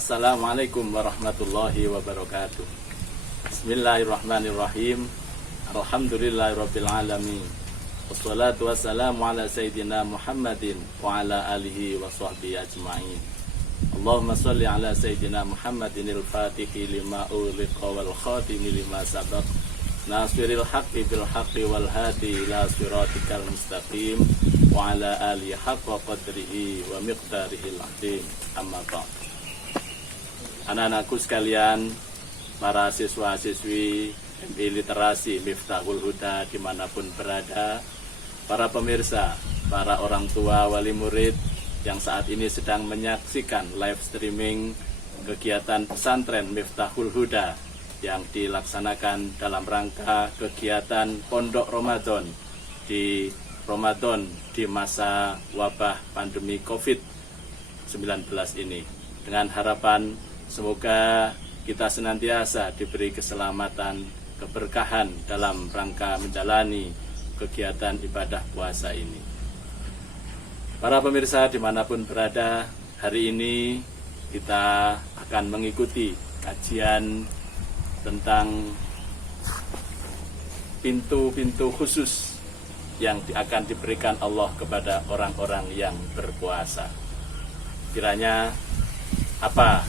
Assalamualaikum warahmatullahi wabarakatuh. Bismillahirrahmanirrahim. Alhamdulillahirabbil alamin. Wassalatu wassalamu ala sayyidina Muhammadin wa ala alihi wa sahbihi ajma'in. Allahumma shalli ala sayyidina Muhammadin al-fatihi lima ughliqa wal khatimi lima sabaq. Nasiril haqqi bil haqqi wal hadi ila siratikal mustaqim wa ala alihi haqqa qadrihi wa miqdarihil azim. Amma ba'd. Anak-anakku sekalian, para siswa-siswi MI Literasi Miftahul Huda dimanapun berada, para pemirsa, para orang tua, wali murid yang saat ini sedang menyaksikan live streaming kegiatan pesantren Miftahul Huda yang dilaksanakan dalam rangka kegiatan Pondok Ramadan di masa wabah pandemi COVID-19 ini, dengan harapan semoga kita senantiasa diberi keselamatan, keberkahan dalam rangka menjalani kegiatan ibadah puasa ini. Para pemirsa dimanapun berada, hari ini kita akan mengikuti kajian tentang pintu-pintu khusus yang akan diberikan Allah kepada orang-orang yang berpuasa. Kiranya apa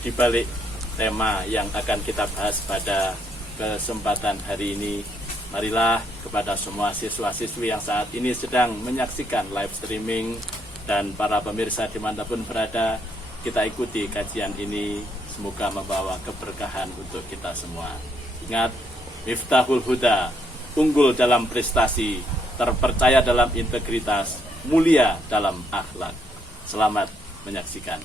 di balik tema yang akan kita bahas pada kesempatan hari ini? Marilah kepada semua siswa-siswi yang saat ini sedang menyaksikan live streaming dan para pemirsa dimanapun berada, kita ikuti kajian ini. Semoga membawa keberkahan untuk kita semua. Ingat, Miftahul Huda, unggul dalam prestasi, terpercaya dalam integritas, mulia dalam akhlak. Selamat menyaksikan.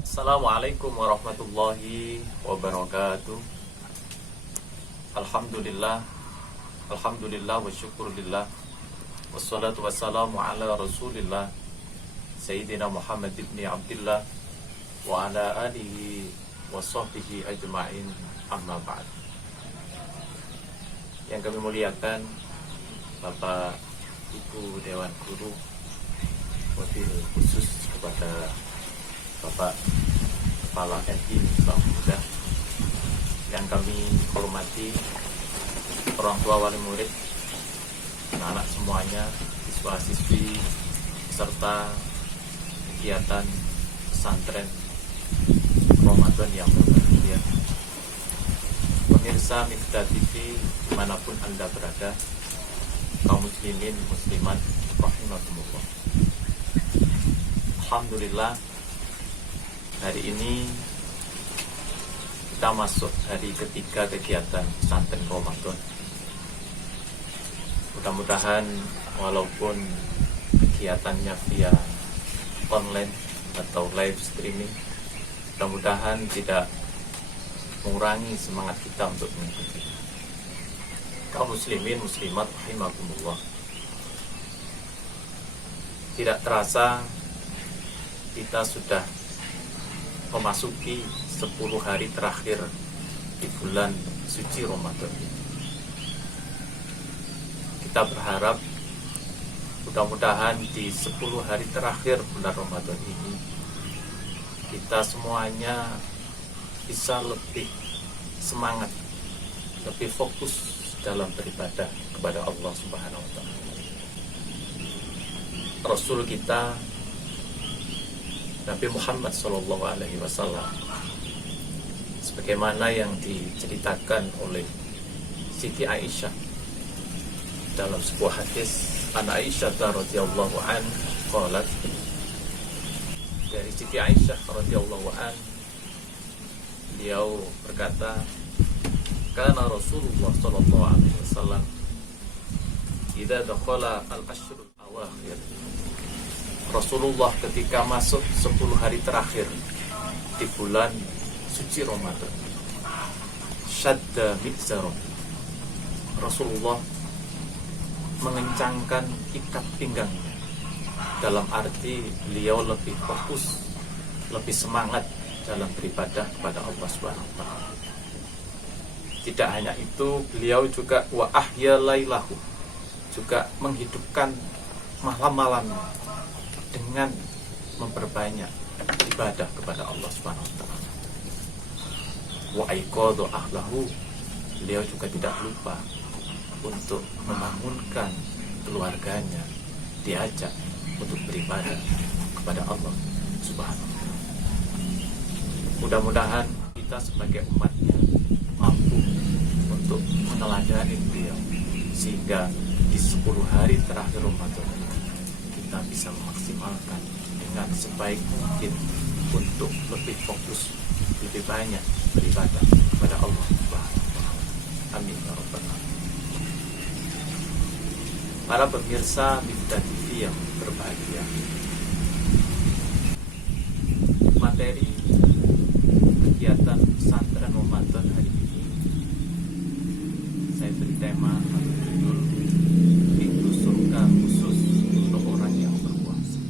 Assalamualaikum warahmatullahi wabarakatuh. Alhamdulillah wa syukurillah. Wassalatu wassalamu ala rasulillah Sayyidina Muhammad ibn Abdillah wa ala alihi wa sahbihi ajma'in, amma ba'd. Yang kami muliakan Bapak Ibu Dewan Guru, wabil khusus kepada Bapak Kepala MI Miftahul Huda, yang kami hormati orang tua, wali murid, anak-anak semuanya, siswa-siswi, serta kegiatan pesantren Ramadan yang berbahagia. Pemirsa Miftah TV dimanapun Anda berada, kaum muslimin, muslimat, rahimakumullah. Alhamdulillah, hari ini kita masuk hari ketiga kegiatan pesantren Ramadan. Mudah-mudahan walaupun kegiatannya via online atau live streaming, mudah-mudahan tidak mengurangi semangat kita untuk mengikuti. Kaum muslimin, muslimat, rahimakumullah. Tidak terasa kita sudah memasuki 10 hari terakhir di bulan suci Ramadan. Kita berharap mudah-mudahan di 10 hari terakhir bulan Ramadan ini kita semuanya bisa lebih semangat, lebih fokus dalam beribadah kepada Allah Subhanahu wa Ta'ala. Rasul kita Nabi Muhammad SAW, sebagaimana yang diceritakan oleh Siti Aisyah dalam sebuah hadis, an Aisyah radhiyallahu an qalat, dari Siti Aisyah radhiyallahu an, beliau berkata, kana Rasulullah sallallahu alaihi wasallam idza dakhala al-ashrul awakhir, Rasulullah ketika masuk 10 hari terakhir di bulan suci Ramadan, syadda mizarah, Rasulullah mengencangkan ikat pinggangnya, dalam arti beliau lebih fokus, lebih semangat dalam beribadah kepada Allah Subhanahu wa Ta'ala. Tidak hanya itu, beliau juga wa ahya lailahu, juga menghidupkan malam-malamnya dengan memperbanyak ibadah kepada Allah Subhanahu wa taala. Wa aiqadha ahlahu, beliau juga tidak lupa untuk membangunkan keluarganya, diajak untuk beribadah kepada Allah Subhanahu wa taala. Mudah-mudahan kita sebagai umatnya mampu untuk meneladani beliau, sehingga di 10 hari terakhir Ramadan kita bisa memaksimalkan dengan sebaik mungkin untuk lebih fokus, lebih banyak beribadah kepada Allah Subhanahu wa taala. Amin ya rabbal alamin. Para pemirsa Miftah TV yang berbahagia, materi kegiatan pesantren Ramadan hari ini saya beri tema atau judul pintu surga khusus untuk orang yang berpuasa.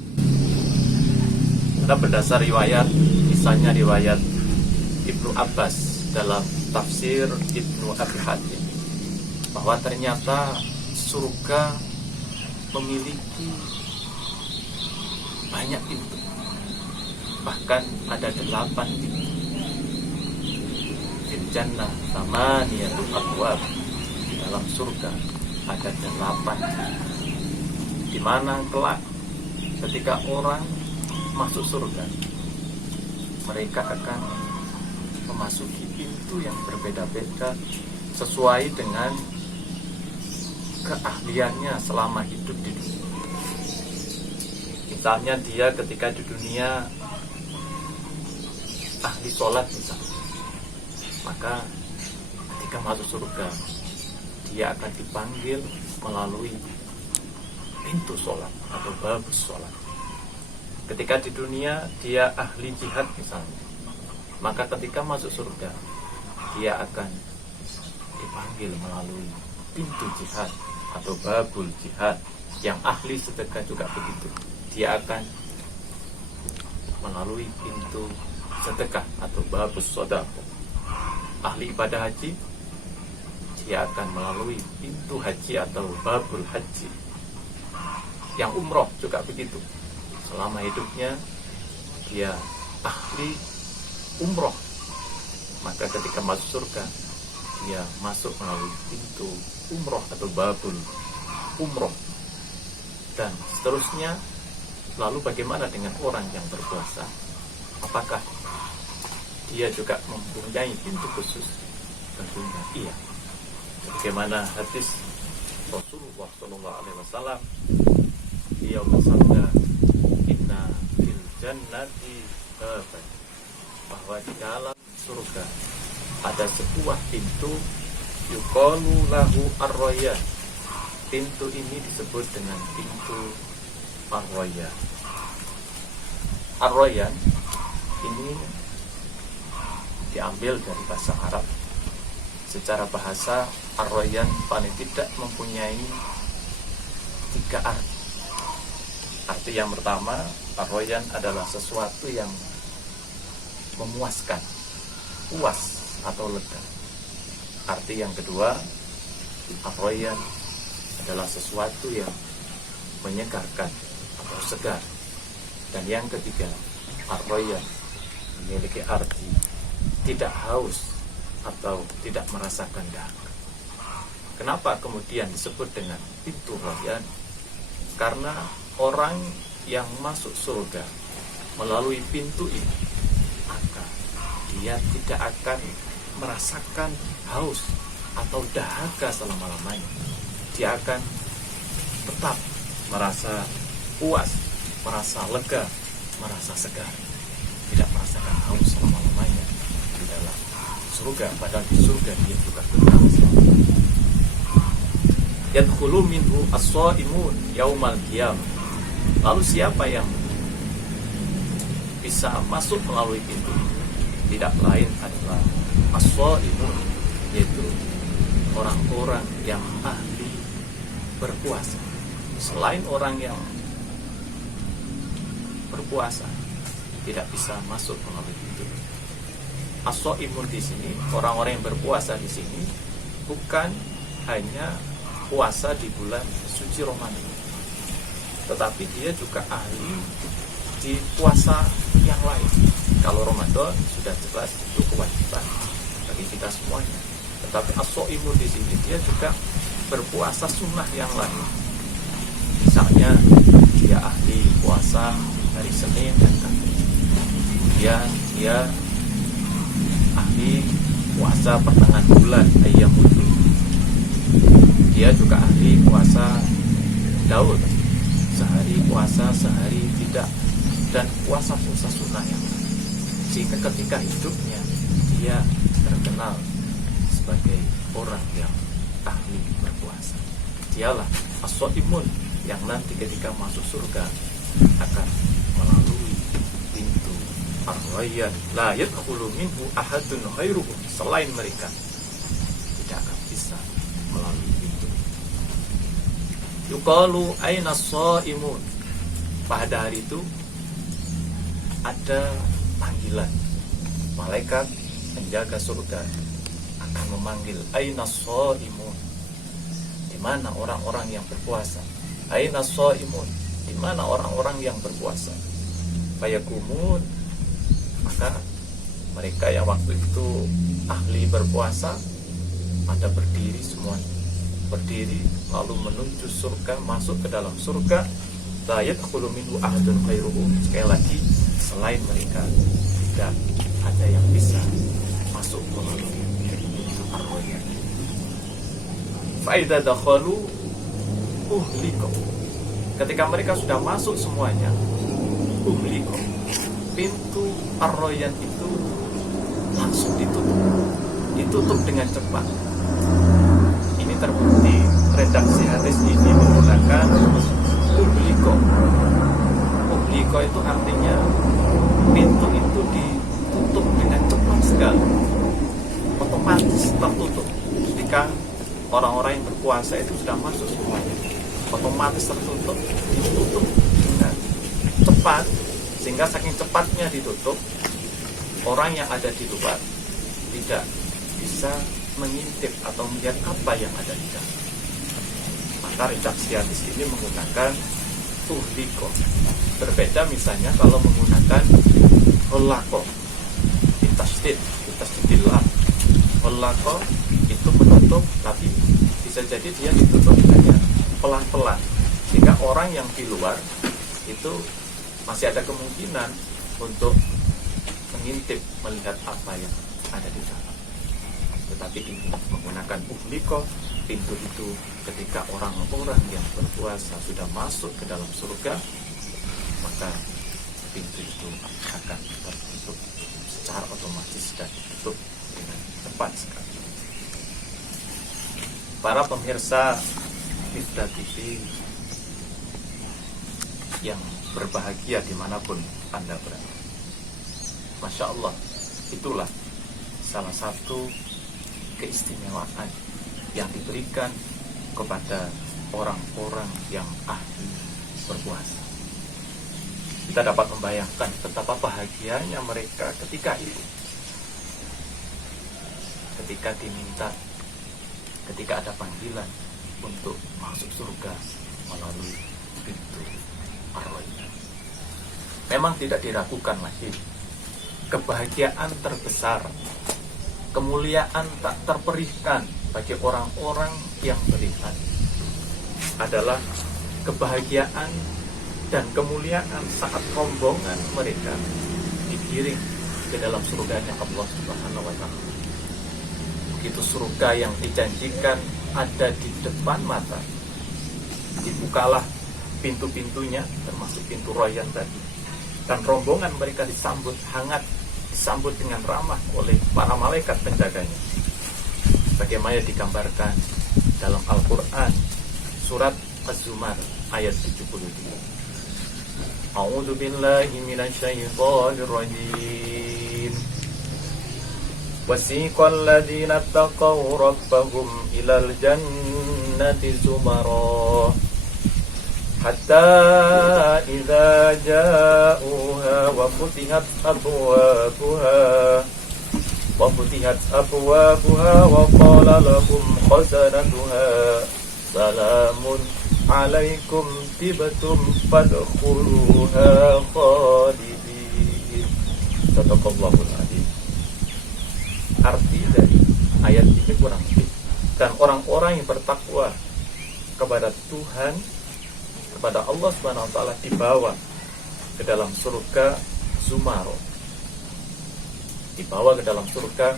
Karena berdasar riwayat, misalnya riwayat Ibnu Abbas dalam tafsir Ibnu Abi Hatim, bahwa ternyata surga memiliki banyak pintu, bahkan ada 8 pintu. Fil jannah thamaniyatul abwab, di dalam surga ada 8 pintu, di mana kelak ketika orang masuk surga, mereka akan memasuki pintu yang berbeda-beda sesuai dengan keahliannya selama hidup di dunia. Misalnya dia ketika di dunia ahli sholat misalnya, maka ketika masuk surga dia akan dipanggil melalui pintu sholat atau babus sholat. Ketika di dunia dia ahli jihad misalnya, maka ketika masuk surga dia akan dipanggil melalui pintu jihad atau babul jihad. Yang ahli sedekah juga begitu, dia akan melalui pintu sedekah atau babus sodaqah. Ahli ibadah haji, dia akan melalui pintu haji atau babul haji. Yang umroh juga begitu, selama hidupnya dia ahli umroh, maka ketika masuk surga dia masuk melalui pintu umroh atau babul umroh, dan seterusnya. Lalu bagaimana dengan orang yang berpuasa? Apakah dia juga mempunyai pintu khusus? Tentunya iya. Bagaimana hadis Rasulullah SAW, dia bersabda, inna fil jannati baban, bahwa di dalam surga ada sebuah pintu, yuqalu lahu ar-rayyan. Pintu ini disebut dengan pintu ar-rayyan. Ar-rayyan ini diambil dari bahasa Arab. Secara bahasa, ar-rayyan paling tidak mempunyai 3 arti. Arti yang pertama, ar-rayyan adalah sesuatu yang memuaskan, puas atau lega. Arti yang kedua, ar-rayyan adalah sesuatu yang menyegarkan atau segar. Dan yang ketiga, ar-rayyan memiliki arti tidak haus atau tidak merasakan dahaga. Kenapa kemudian disebut dengan pintu rayyan? Karena orang yang masuk surga melalui pintu ini, maka dia tidak akan merasakan haus atau dahaga selama-lamanya. Dia akan tetap merasa puas, merasa lega, merasa segar, tidak merasakan haus selama-lamanya di dalam surga. Padahal di surga dia juga kekal selama-lamanya. Yadkhulu minhu as-shaimun yaumal qiyamah. Lalu siapa yang bisa masuk melalui pintu ini? Tidak lain adalah as-shaimun, yaitu orang-orang yang ahli berpuasa. Selain orang yang berpuasa tidak bisa masuk melalui pintu. as-shaimun di sini, orang-orang yang berpuasa di sini bukan hanya puasa di bulan suci Ramadan, tetapi dia juga ahli di puasa yang lain. Kalau Ramadan sudah jelas itu kewajiban bagi kita semuanya, tetapi as-shaimun di sini dia juga berpuasa sunnah yang lain. Misalnya dia ahli puasa hari Senin dan Kamis, dia ahli puasa pertengahan bulan Ayyamul Bid, dia juga ahli puasa Daud, sehari puasa sehari tidak, dan puasa-puasa sunnah yang lain. Sehingga ketika hidupnya dia terkenal sebagai orang yang ahli berpuasa. Dialah as-shaimun yang nanti ketika masuk surga akan melalui pintu ar-rayyan, la yadkhulu minhu ahadun khairuhum, selain mereka tidak akan bisa melalui pintu. Yuqalu aina as-shaimun, pada hari itu ada panggilan, malaikat penjaga surga akan memanggil aina as-shaimun, di mana orang-orang yang berpuasa. Aina as-shaimun, di mana orang-orang yang berpuasa. Fayakumun, maka mereka yang waktu itu ahli berpuasa pada berdiri semuanya, berdiri lalu menuju surga, masuk ke dalam surga. La yadkhulu minhu ahadun khairuhum, sekali lagi selain mereka tidak ada yang bisa masuk melalui pintu ar-rayyan. Fa idza dakhalu uhlikum, ketika mereka sudah masuk semuanya, uhlikum, pintu ar-rayyan itu langsung ditutup dengan cepat. Ini terbukti redaksi hadis ini menggunakan uhlikum. Uhliko itu artinya pintu itu ditutup dengan cepat sekali, otomatis tertutup. Ketika orang-orang yang berpuasa itu sudah masuk semuanya, otomatis tertutup, ditutup dengan cepat, sehingga saking cepatnya ditutup, orang yang ada di luar tidak bisa mengintip atau melihat apa yang ada di dalam. Maka redaksi hadis ini menggunakan uhliko. Berbeda misalnya kalau menggunakan hulako, ditasdidillah. Hulako itu menutup, tapi bisa jadi dia ditutup hanya pelan-pelan, sehingga orang yang di luar itu masih ada kemungkinan untuk mengintip, melihat apa yang ada di dalam. Tetapi ini menggunakan uhliko, pintu itu ketika orang-orang yang berpuasa sudah masuk ke dalam surga, maka pintu itu akan tertutup secara otomatis dan ditutup dengan cepat sekali. Para pemirsa Mifta TV yang berbahagia dimanapun Anda berada, Masya Allah, itulah salah satu keistimewaan yang diberikan kepada orang-orang yang ahli berpuasa. Kita dapat membayangkan betapa bahagianya mereka ketika itu, ketika diminta, ketika ada panggilan untuk masuk surga melalui pintu ar-rayyan. Memang tidak diragukan lagi, kebahagiaan terbesar, kemuliaan tak terperihkan bagi orang-orang yang beriman adalah kebahagiaan dan kemuliaan saat rombongan mereka digiring ke dalam surganya Allah Subhanahu wa Ta'ala. Begitu surga yang dijanjikan ada di depan mata, dibukalah pintu-pintunya, termasuk pintu rayyan tadi, dan rombongan mereka disambut hangat, disambut dengan ramah oleh para malaikat penjaganya, bagaimana digambarkan dalam Al-Quran surat Az-Zumar ayat 72. A'udzu billahi minasyaitonir rajim. Wasiqal ladzina taqaw rabbahum ilal jannati zumara hatta idza ja'uha wa futihat abwabuha وفتحت أبوابها وقال لهم خزنتها سلام عليكم طبتم فادخلوها خالدين. Sadaqallahul adzim. Arti dari ayat ini kurang lebih, dan orang-orang yang bertakwa kepada Tuhan, kepada Allah Subhanahu wa taala, dibawa ke dalam surga Zumaro, dibawa ke dalam surga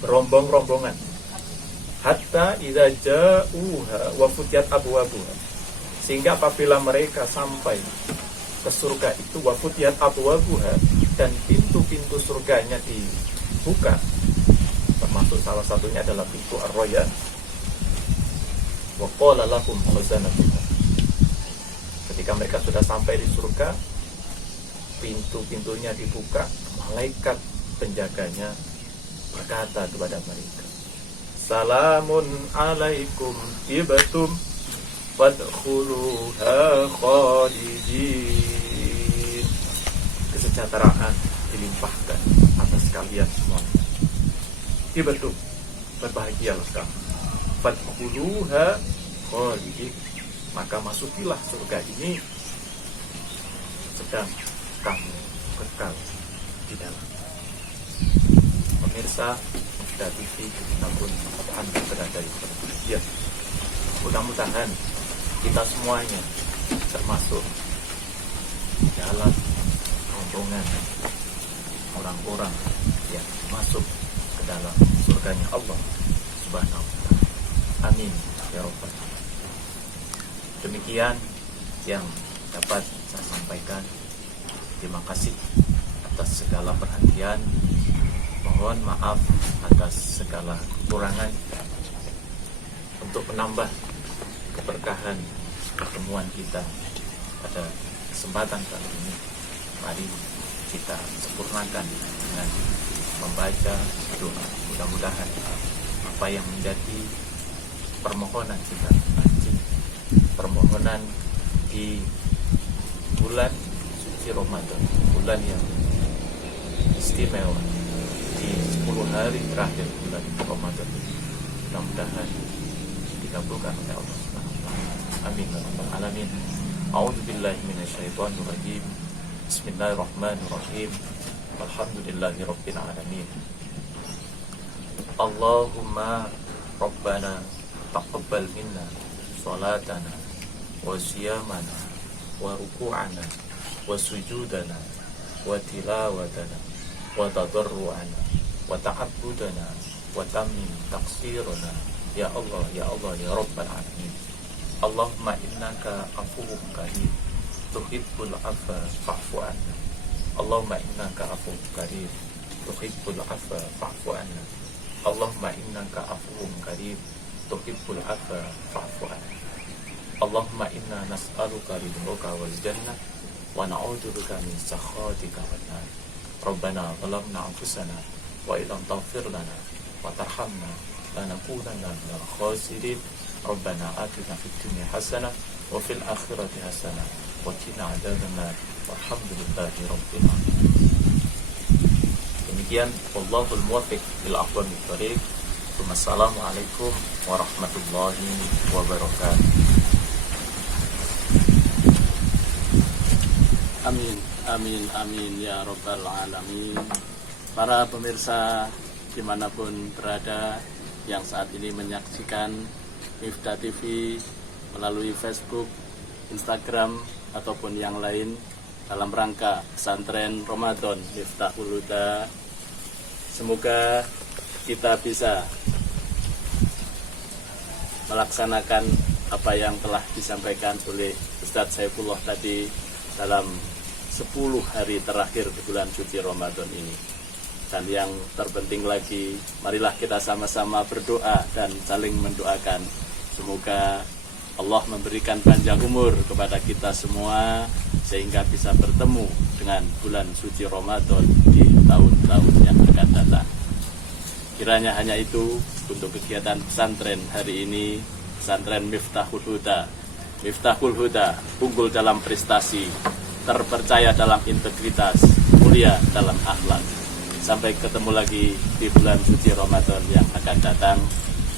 berombong-rombongan, hatta idza ja'uha wa futiyat abwabuha, sehingga apabila mereka sampai ke surga itu, wa futiyat abwabuha, dan pintu-pintu surganya dibuka, termasuk salah satunya adalah pintu Ar-Rayyan, wa qala lahum khazanatuha, ketika mereka sudah sampai di surga, pintu-pintunya dibuka, malaikat penjaganya berkata kepada mereka, salamun alaikum tibtum fadkhuluha khalidin. Kesejahteraan dilimpahkan atas kalian semua. Tibtum, berbahagialah kamu. Fadkhuluha khalidin, maka masukilah surga ini sedang kamu kekal di dalam. Pemirsa Mufta TV dimanapun Anda berada di ya, mudah-mudahan kita semuanya termasuk dalam rombongan orang-orang yang masuk ke dalam surganya Allah Subhanahu wa taala. Amin ya rabbal alamin. Demikian yang dapat saya sampaikan. Terima kasih atas segala perhatian. Mohon maaf atas segala kekurangan. Untuk menambah keberkahan pertemuan kita pada kesempatan kali ini, mari kita sempurnakan dengan membaca doa. Mudah-mudahan apa yang menjadi permohonan kita nanti, permohonan di bulan suci Ramadan, bulan yang istimewa, di 10 hari terakhir bulan Ramadan, mudah-mudahan dikabulkan oleh Allah Subhanahu wa taala. Amin ya rabbal alamin. A'udzubillahi minasyaitonir rajim. Bismillahirrahmanirrahim. Alhamdulillahirabbil alamin. Allahumma rabbana taqabbal minna salatana wa siyamana wa ruku'ana wa sujudana wa tilawatana wa tadarru'ana wa ta'abbudana wa tammim taqsirana ya Allah ya rabbal alamin. Allahumma innaka afuwwun karim tuhibbul afwa fa'fu anna. Allahumma innaka afuwwun karim tuhibbul afwa fa'fu anna. Allahumma innaka afuwwun karim tuhibbul afwa fa'fu anna. Allahumma inna nas'aluka ridhoka wal jannah wa na'udzubika min sakhatika wan nar. Rabbana zalamna anfusana wa illam taghfir lana wa tarhamna lanakunanna minal khasirin. Rabbana atina fid dunya hasanah wa fil akhirati hasanah wa qina adzabannar. Walhamdulillahi rabbil alamin. Demikian, wallahul muwaffiq lil aqwamit thoriq. Wassalamualaikum warahmatullahi wabarakatuh. Amin, amin, amin ya rabbal alamin. Para pemirsa dimanapun berada yang saat ini menyaksikan Mifta TV melalui Facebook, Instagram, ataupun yang lain dalam rangka pesantren Ramadan Miftahul Huda, semoga kita bisa melaksanakan apa yang telah disampaikan oleh Ustadz Saifullah tadi dalam 10 hari terakhir di bulan suci Ramadan ini. Dan yang terpenting lagi, marilah kita sama-sama berdoa dan saling mendoakan. Semoga Allah memberikan panjang umur kepada kita semua sehingga bisa bertemu dengan bulan suci Ramadan di tahun-tahun yang akan datang. Kiranya hanya itu untuk kegiatan pesantren hari ini, pesantren Miftahul Huda. Miftahul Huda, unggul dalam prestasi, terpercaya dalam integritas, mulia dalam akhlak. Sampai ketemu lagi di bulan suci Ramadan yang akan datang.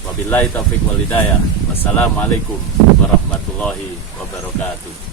Wabillahi taufiq wal hidayah. Wassalamualaikum warahmatullahi wabarakatuh.